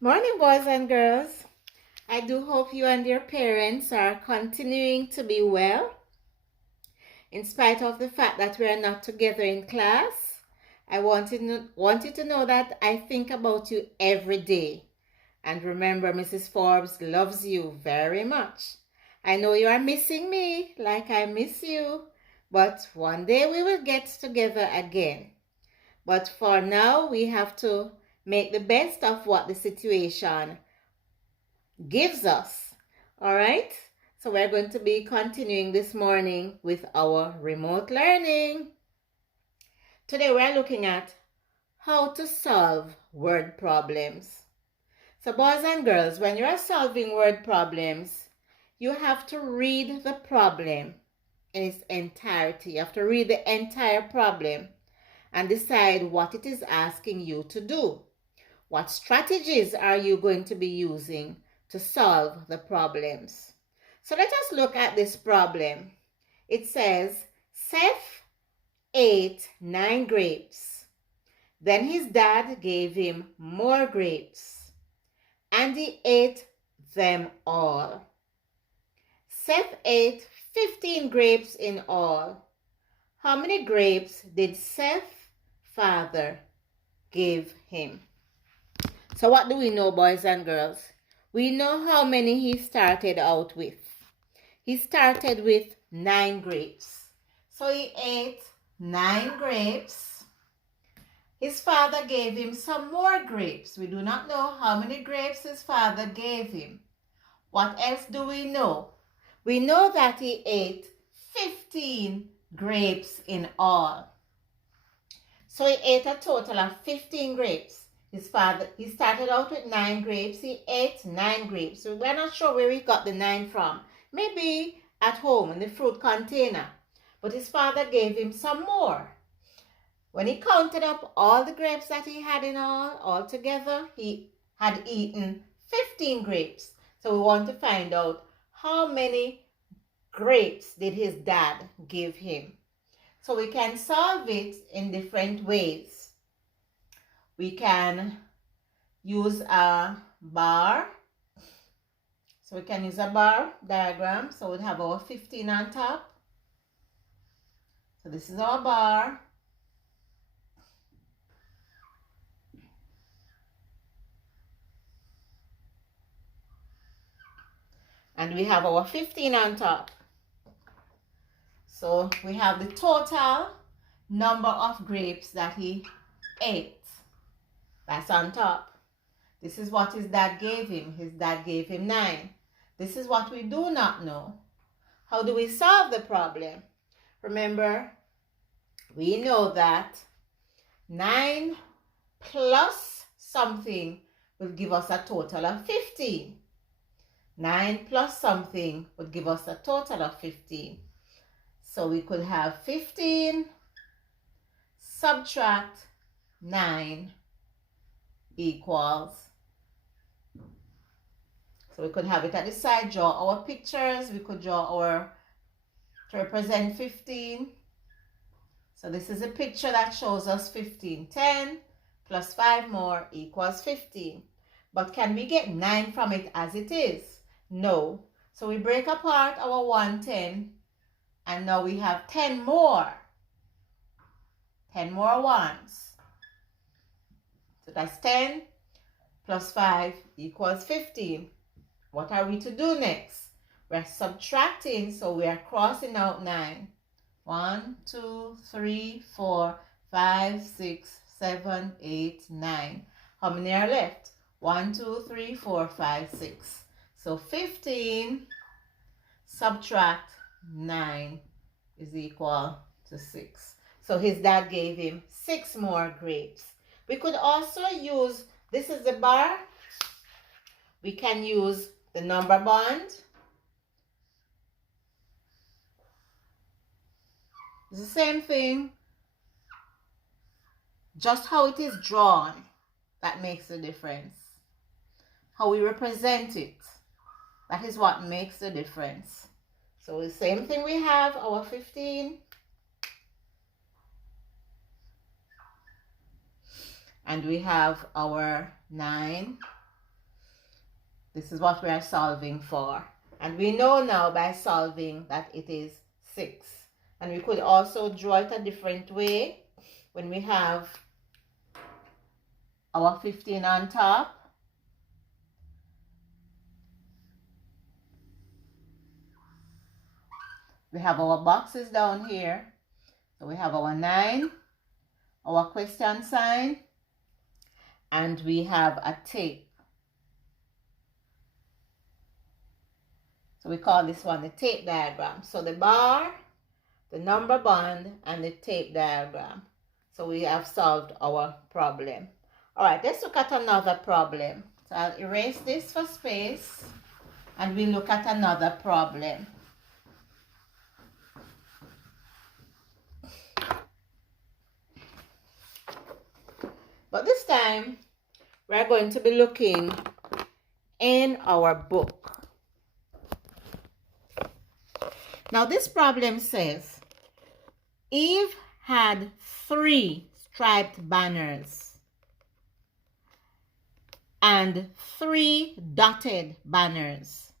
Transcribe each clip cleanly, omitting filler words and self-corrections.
Morning, boys and girls. I do hope you and your parents are continuing to be well. In spite of the fact that we are not together in class, I want you to know that I think about you every day. And remember, Mrs. Forbes loves you very much. I know you are missing me like I miss you, but one day we will get together again. But for now, we have to make the best of what the situation gives us. All right? So we're going to be continuing this morning with our remote learning. Today we're looking at how to solve word problems. So boys and girls, when you're solving word problems, you have to read the problem in its entirety. You have to read the entire problem and decide what it is asking you to do. What strategies are you going to be using to solve the problems? So let us look at this problem. It says, Seth ate 9 grapes. Then his dad gave him more grapes, and he ate them all. Seth ate 15 grapes in all. How many grapes did Seth's father give him? So what do we know, boys and girls? We know how many he started out with. He started with 9 grapes. So he ate 9 grapes. His father gave him some more grapes. We do not know how many grapes his father gave him. What else do we know? We know that he ate 15 grapes in all. So he ate a total of 15 grapes. He started out with 9 grapes. He ate 9 grapes. So we're not sure where he got the 9 from. Maybe at home in the fruit container. But his father gave him some more. When he counted up all the grapes that he had in all together, he had eaten 15 grapes. So we want to find out how many grapes did his dad give him. So we can solve it in different ways. We can use a bar. So we can use a bar diagram. So we'll have our 15 on top. So this is our bar. And we have our 15 on top. So we have the total number of grapes that he ate. That's on top. This is what his dad gave him. His dad gave him 9. This is what we do not know. How do we solve the problem? Remember, we know that 9 plus something will give us a total of 15. 9 plus something would give us a total of 15. So we could have 15 subtract 9 equals. So we could have it at the side, draw our pictures. We could draw our, to represent 15. So this is a picture that shows us 15. 10 plus 5 more equals 15. But can we get 9 from it as it is? No. So we break apart our 110. And now we have 10 more. 10 more ones. So that's 10 plus 5 equals 15. What are we to do next? We're subtracting, so we are crossing out 9. 1, 2, 3, 4, 5, 6, 7, 8, 9. How many are left? 1, 2, 3, 4, 5, 6. So 15 subtract 9 is equal to 6. So his dad gave him 6 more grapes. We could also use, this is the bar. We can use the number bond. It's the same thing. Just how it is drawn, that makes the difference. How we represent it, that is what makes the difference. So the same thing, we have our 15. And we have our 9. This is what we are solving for. And we know now by solving that it is 6. And we could also draw it a different way when we have our 15 on top. We have our boxes down here. So we have our 9, our question sign, and we have a tape. So we call this one the tape diagram. So the bar, the number band, and the tape diagram. So we have solved our problem. All right, let's look at another problem. So I'll erase this for space, and we look at another problem. But this time, we're going to be looking in our book. Now, this problem says, Eve had 3 striped banners and 3 dotted banners.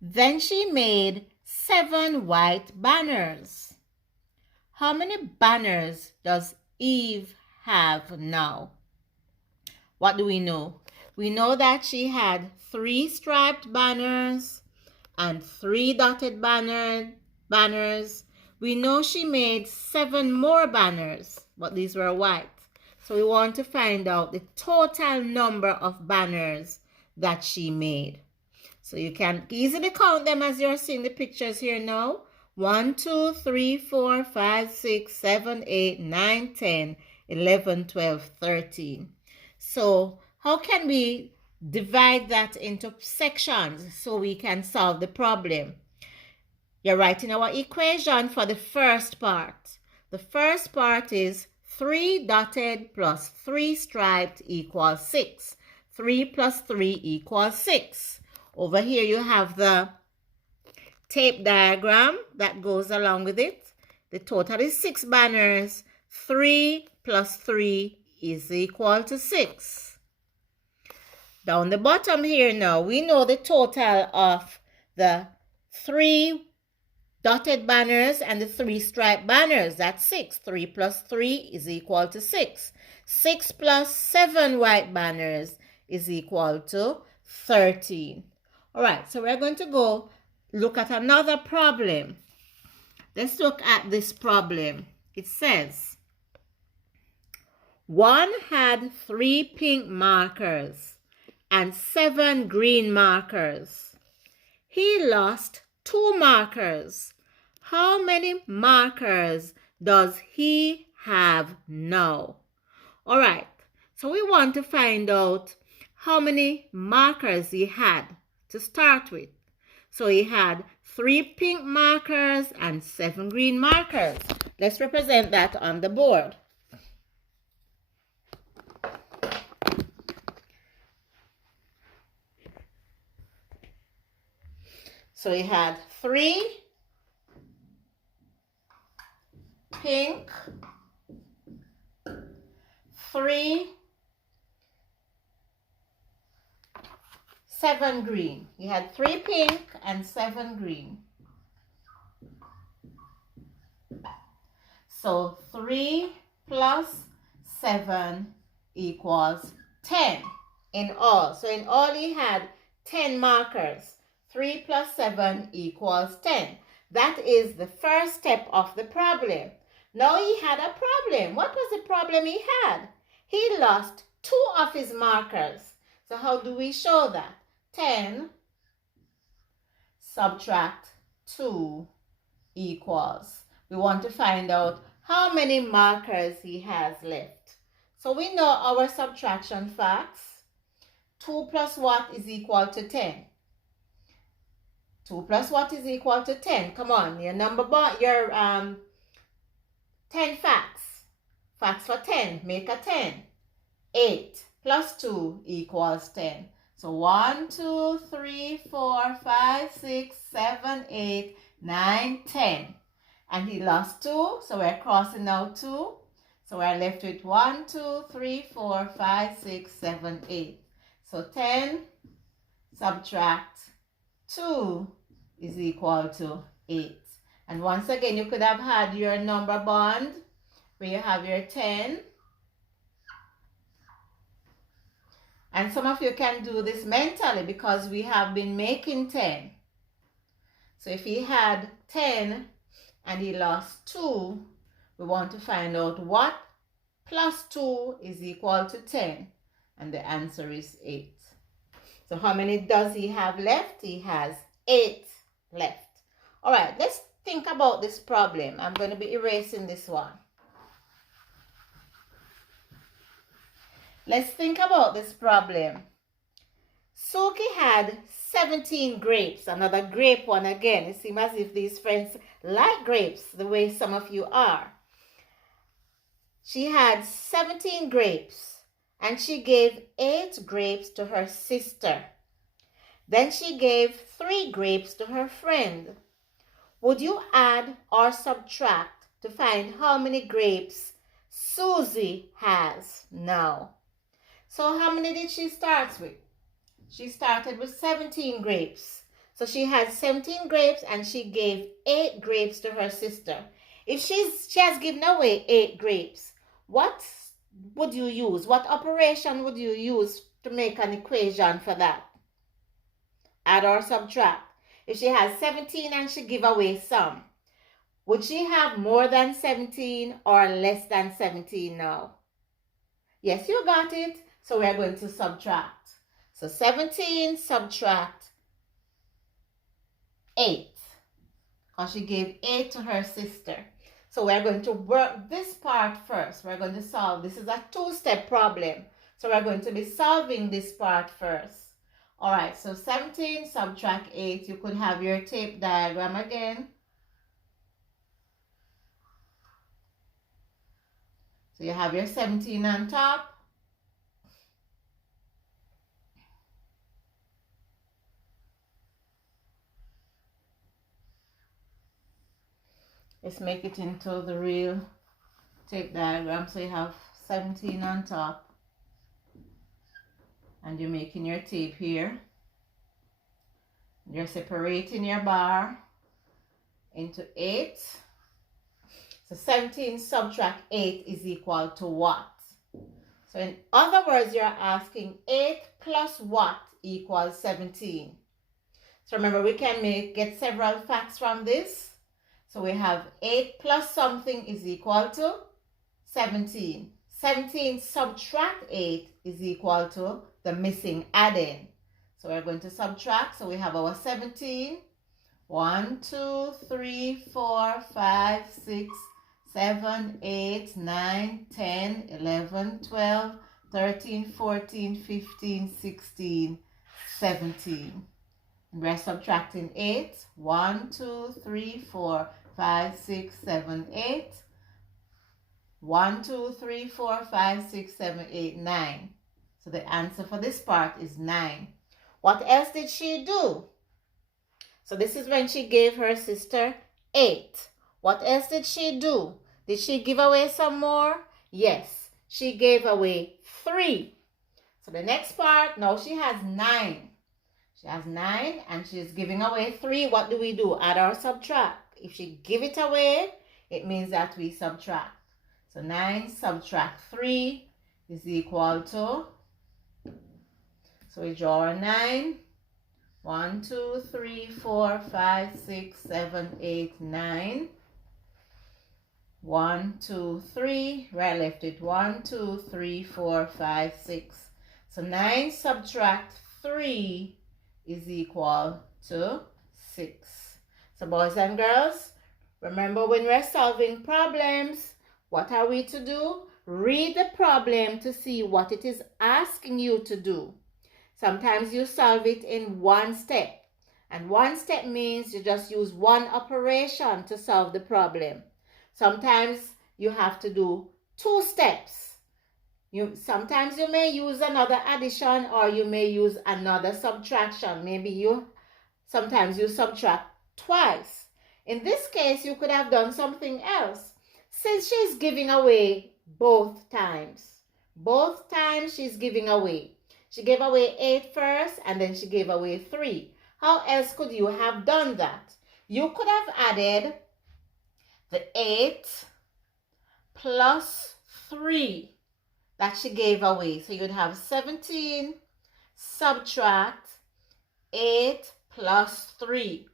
Then she made 7 white banners. How many banners does Eve have now? What do we know? We know that she had 3 striped banners and 3 dotted banners. We know she made 7 more banners, but these were white. So we want to find out the total number of banners that she made. So you can easily count them as you're seeing the pictures here now. 1, 2, 3, 4, 5, 6, 7, 8, 9, 10, 11, 12, 13. So how can we divide that into sections so we can solve the problem? You're writing our equation for the first part. The first part is 3 dotted plus 3 striped equals 6. 3 plus 3 equals 6. Over here you have the tape diagram that goes along with it. The total is 6 banners. 3 plus 3 is equal to 6. Down the bottom here now, we know the total of the 3 dotted banners and the 3 striped banners. That's 6. 3 plus 3 is equal to 6. 6 plus 7 white banners is equal to 13. All right, so we're going to go look at another problem. Let's look at this problem. It says, one had 3 pink markers and 7 green markers. He lost 2 markers. How many markers does he have now? All right, so we want to find out how many markers he had to start with. So he had 3 pink markers and 7 green markers. Let's represent that on the board. So he had 3 pink, 3, 7 green. He had 3 pink and 7 green. So 3 plus 7 equals 10 in all. So in all he had 10 markers. 3 plus 7 equals 10. That is the first step of the problem. Now he had a problem. What was the problem he had? He lost 2 of his markers. So how do we show that? 10 subtract 2 equals. We want to find out how many markers he has left. So we know our subtraction facts. 2 plus what is equal to 10? 2 plus what is equal to 10? Come on, your 10 facts. Facts for 10, make a 10. 8 plus 2 equals 10. So 1, 2, 3, 4, 5, 6, 7, 8, 9, 10. And he lost 2, so we're crossing out 2. So we're left with 1, 2, 3, 4, 5, 6, 7, 8. So 10 subtract 2 is equal to 8. And once again, you could have had your number bond where you have your 10. And some of you can do this mentally because we have been making 10. So if he had 10 and he lost 2, we want to find out what plus 2 is equal to 10. And the answer is 8. So how many does he have left? He has 8 left. All right, let's think about this problem. I'm going to be erasing this one. Let's think about this problem. Suki had 17 grapes. Another grape one again. It seems as if these friends like grapes the way some of you are. She had 17 grapes and she gave 8 grapes to her sister. Then she gave 3 grapes to her friend. Would you add or subtract to find how many grapes Susie has now? So how many did she start with? She started with 17 grapes. So she had 17 grapes and she gave 8 grapes to her sister. If she has given away 8 grapes, what would you use? What operation would you use to make an equation for that? Add or subtract. If she has 17 and she give away some, would she have more than 17 or less than 17 now? Yes, you got it. So we're going to subtract. So 17 subtract 8. Because she gave 8 to her sister. So we're going to work this part first. We're going to solve. This is a 2-step problem. So we're going to be solving this part first. All right, so 17 subtract 8. You could have your tape diagram again. So you have your 17 on top. Let's make it into the real tape diagram. So you have 17 on top. And you're making your tape here. You're separating your bar into 8. So 17 subtract 8 is equal to what? So in other words, you're asking 8 plus what equals 17. So remember, we can get several facts from this. So we have 8 plus something is equal to 17. 17 subtract 8 is equal to the missing adding. So we're going to subtract. So we have our 17. 1, 2, 3, 4, 5, 6, 7, 8, 9, 10, 11, 12, 13, 14, 15, 16, 17. And we're subtracting 8. 1, 2, 3, 4, 5, 6, 7, 8. 1, 2, 3, 4, 5, 6, 7, 8, 9. So the answer for this part is 9. What else did she do? So this is when she gave her sister 8. What else did she do? Did she give away some more? Yes, she gave away 3. So the next part, now she has 9. She has 9 and she's giving away 3. What do we do? Add or subtract? If she give it away, it means that we subtract. So 9 subtract 3 is equal to, so we draw a 9. 1, 2, 3, 4, 5, 6, 7, 8, 9. 1, 2, 3. Right, left it. 1, 2, 3, 4, 5, 6. So 9 subtract 3 is equal to 6. So boys and girls, remember when we're solving problems, what are we to do? Read the problem to see what it is asking you to do. Sometimes you solve it in one step. And one step means you just use one operation to solve the problem. Sometimes you have to do 2 steps. Sometimes you may use another addition or you may use another subtraction. Maybe sometimes you subtract twice. In this case, you could have done something else. Since she's giving away both times she's giving away. She gave away 8 first, and then she gave away 3. How else could you have done that? You could have added the 8 plus 3 that she gave away. So you'd have 17 subtract 8 plus 3.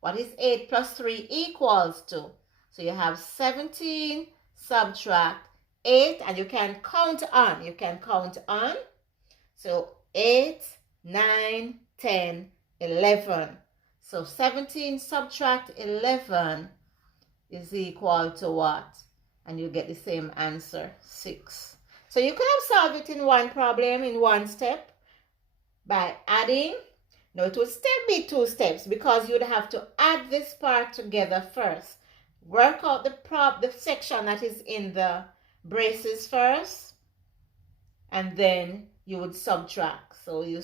What is 8 plus 3 equals to? So you have 17 subtract 8, and you can count on. You can count on. So 8, 9, 10, 11. So 17 subtract 11 is equal to what? And you get the same answer, 6. So you could have solved it in one problem, in one step, by adding. No, it would still be 2 steps because you'd have to add this part together first. Work out the section that is in the braces first, and then you would subtract. So you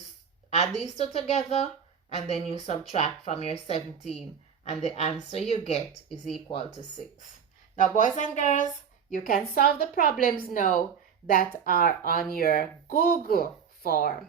add these two together, and then you subtract from your 17, and the answer you get is equal to 6. Now, boys and girls, you can solve the problems now that are on your Google form.